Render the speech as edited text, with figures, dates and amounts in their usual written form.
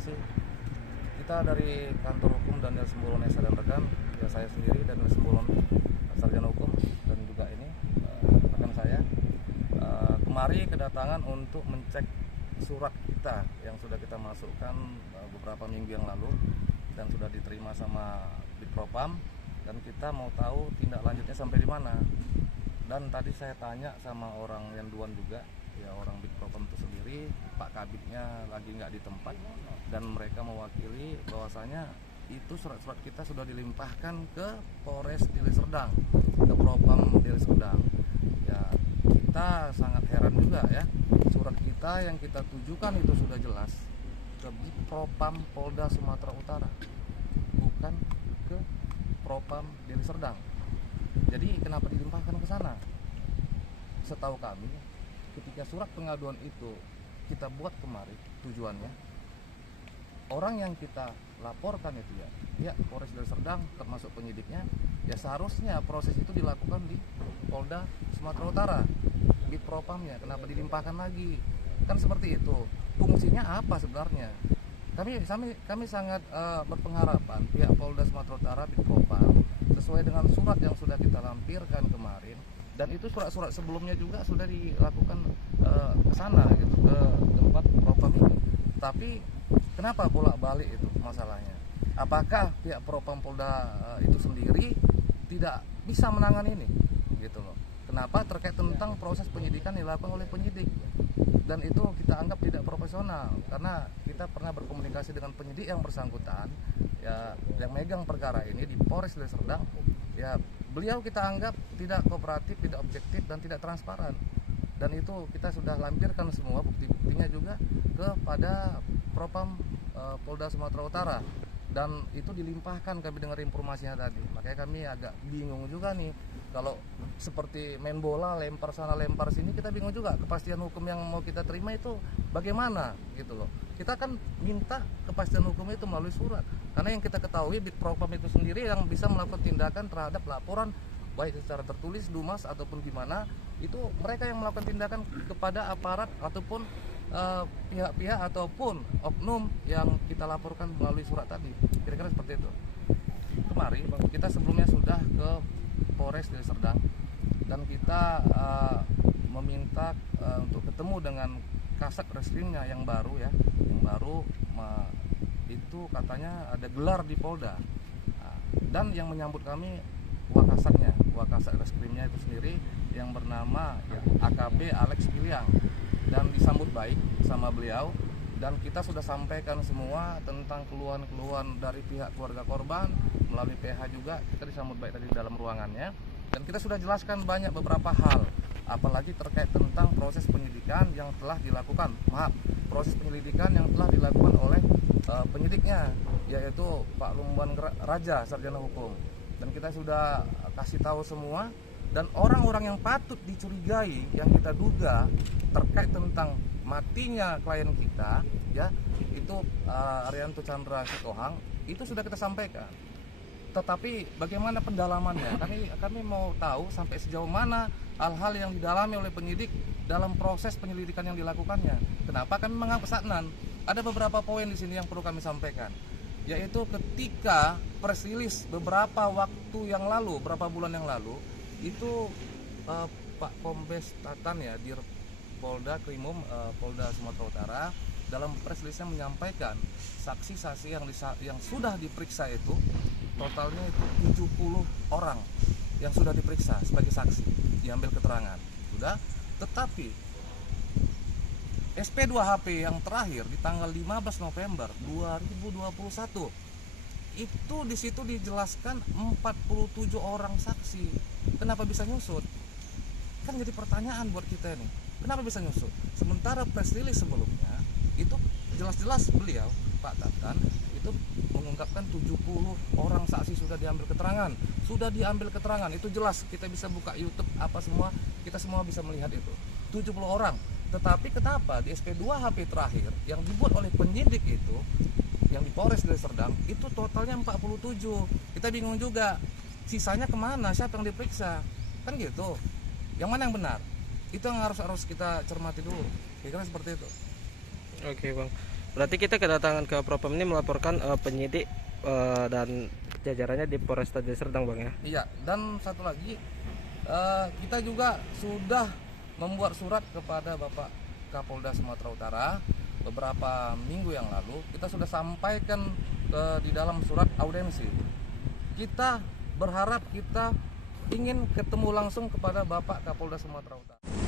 kasih. Kita dari kantor hukum Daniel Sembolon Esa dan rekan, ya saya sendiri Daniel Sembolon, sarjana hukum, dan juga ini rekan saya kemari kedatangan untuk mencek surat kita yang sudah kita masukkan beberapa minggu yang lalu dan sudah diterima sama Bitpropam, dan kita mau tahu tindak lanjutnya sampai di mana. Dan tadi saya tanya sama orang yang duan juga, ya orang Bitpropam itu sendiri, Pak Kabitnya lagi nggak di tempat, dan mereka mewakili bahwasanya itu surat-surat kita sudah dilimpahkan ke Polres Deli Serdang, ke Propam Deli Serdang. Ya kita sangat heran juga ya, surat kita yang kita tujukan itu sudah jelas ke Bitpropam Polda Sumatera Utara, bukan ke Propam Deli Serdang. Jadi kenapa dilimpahkan ke sana? Setahu kami, ketika surat pengaduan itu kita buat kemarin, tujuannya orang yang kita laporkan itu ya Polres Deli Serdang termasuk penyidiknya, ya seharusnya proses itu dilakukan di Polda Sumatera Utara, Bitpropamnya. Kenapa dilimpahkan lagi? Kan seperti itu. Fungsinya apa sebenarnya? Kami sangat berpengharapan pihak Polda Sumatera Utara, Bitpropam, sesuai dengan surat yang sudah kita lampirkan kemarin, dan itu surat-surat sebelumnya juga sudah dilakukan ke sana gitu, ke tempat Propam ini. Tapi kenapa bolak-balik itu masalahnya? Apakah pihak Propam Polda itu sendiri tidak bisa menangani ini gitu loh? Kenapa terkait tentang proses penyidikan dilakukan oleh penyidik, dan itu kita anggap tidak profesional, karena kita pernah berkomunikasi dengan penyidik yang bersangkutan ya, yang megang perkara ini di Polres Deli Serdang. Ya beliau kita anggap tidak kooperatif, tidak objektif, dan tidak transparan, dan itu kita sudah lampirkan semua bukti-buktinya juga kepada Propam Polda Sumatera Utara, dan itu dilimpahkan. Kami dengar informasinya tadi, makanya kami agak bingung juga nih. Kalau seperti main bola, lempar sana lempar sini, kita bingung juga kepastian hukum yang mau kita terima itu bagaimana gitu loh. Kita kan minta kepastian hukum itu melalui surat, karena yang kita ketahui Bitpropam itu sendiri yang bisa melakukan tindakan terhadap laporan baik secara tertulis, dumas ataupun gimana, itu mereka yang melakukan tindakan kepada aparat ataupun pihak-pihak ataupun oknum yang kita laporkan melalui surat tadi. Kira-kira seperti itu. Kemarin kita sebelumnya sudah ke Polres Deli Serdang, dan kita meminta untuk ketemu dengan Kasat Reskrimnya yang baru ya, yang baru itu katanya ada gelar di Polda, dan yang menyambut kami Wakasatnya, Wakasat Reskrimnya itu sendiri yang bernama ya, AKP Alex Piliang, dan disambut baik sama beliau. Dan kita sudah sampaikan semua tentang keluhan-keluhan dari pihak keluarga korban melalui PH juga, kita disambut baik tadi di dalam ruangannya, dan kita sudah jelaskan banyak beberapa hal, apalagi terkait tentang proses penyidikan yang telah dilakukan, proses penyelidikan yang telah dilakukan oleh penyidiknya, yaitu Pak Lumban Raja, sarjana hukum, dan kita sudah kasih tahu semua. Dan orang-orang yang patut dicurigai yang kita duga terkait tentang matinya klien kita ya, itu Arianto Chandra Sitohang, itu sudah kita sampaikan. Tetapi bagaimana pendalamannya? Kami mau tahu sampai sejauh mana hal-hal yang didalami oleh penyidik dalam proses penyelidikan yang dilakukannya. Kenapa kami menganggap pesatnan? Ada beberapa poin di sini yang perlu kami sampaikan, yaitu ketika press release beberapa waktu yang lalu, beberapa bulan yang lalu, itu Pak Kombes Tatan ya, di Polda Krimum Polda Sumatera Utara, dalam press release-nya menyampaikan saksi-saksi yang sudah diperiksa itu totalnya itu 70 orang yang sudah diperiksa sebagai saksi, diambil keterangan sudah. Tetapi SP2HP yang terakhir di tanggal 15 November 2021 itu di situ dijelaskan 47 orang saksi. Kenapa bisa nyusut? Kan jadi pertanyaan buat kita nih. Kenapa bisa nyusut? Sementara press release sebelumnya itu jelas-jelas beliau Pak Tatan itu mengungkapkan 70 orang saksi sudah diambil keterangan. Sudah diambil keterangan, itu jelas, kita bisa buka YouTube apa semua, kita semua bisa melihat itu. 70 orang. Tetapi kenapa di SP2HP terakhir yang dibuat oleh penyidik itu, yang di Polres Deli Serdang, itu totalnya 47. Kita bingung juga, sisanya kemana, siapa yang diperiksa, kan gitu. Yang mana yang benar? Itu yang harus kita cermati dulu. Kira-kira seperti itu. Oke bang, Berarti kita kedatangan ke Propam ini melaporkan penyidik dan jajarannya di Polresta Deli Serdang, Bang ya. Iya, dan satu lagi kita juga sudah membuat surat kepada Bapak Kapolda Sumatera Utara beberapa minggu yang lalu. Kita sudah sampaikan di dalam surat audensi. Kita berharap, kita ingin ketemu langsung kepada Bapak Kapolda Sumatera Utara.